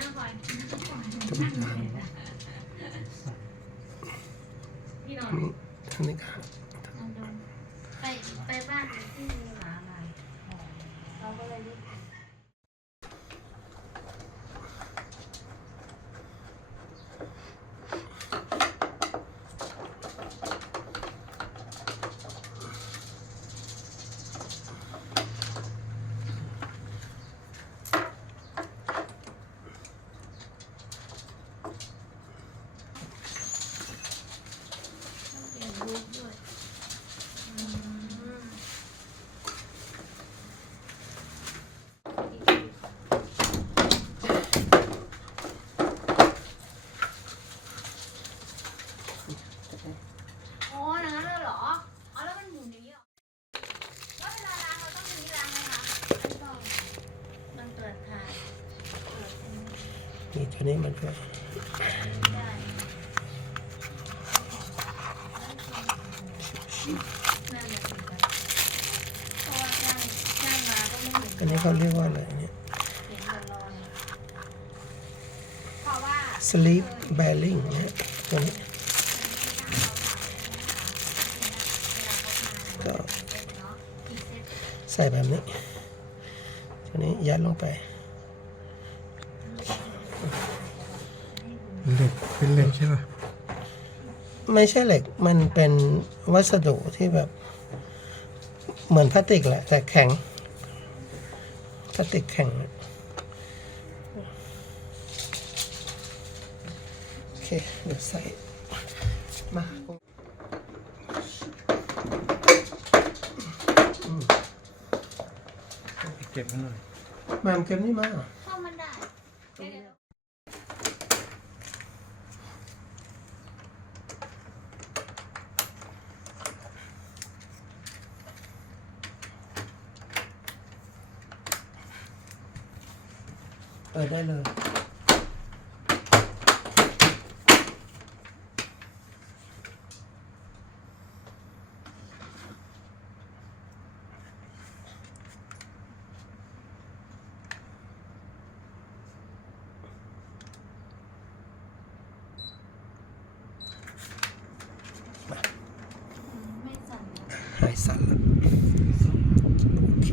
นั่งคอยจะมีทางพี่นอนนี่ทางนี้ค่ะนอนดูไปไปบ้านที่มีหมามาเราก็เลยรีบ ต้องเปลี่ยนรูปด้วยอืมโอ้อย่างนั้นเลยเหรออ๋อแล้วมันหมุนอย่างนี้เหรอแล้วเวลาล้างเราต้องอย่างนี้ล้างไหมคะไม่ต้องมันเปิดถ่ายเปิดอันนี้ นี่ตัวนี้มันก็ ได้นั่นแหละสิคะเพราะว่าช่างช่างมาก็ไม่เห็อันนี้เขาเรียกว่าอะไรเนี่ยเห็นแต่รอยเพราะว่า sleep bearing เนี่ยตัวนี้ก็ใส่แบบนี้ตัวนี้ยัดลงไป เห ล็กเป็นเหล็กใช่ป่ะไม่ใช่เหล็กมันเป็นวัสดุที่แบบ เหมือนพลาสติกแหละ แต่แข็งพลาสติกแข็งโอเคเดี๋ยวใส่มาเก็บไว้หน่อยแมมเก็บนี่มาเข้ามันได้ เปิดได้เลย ไม่สั่นหาสั่นโอเค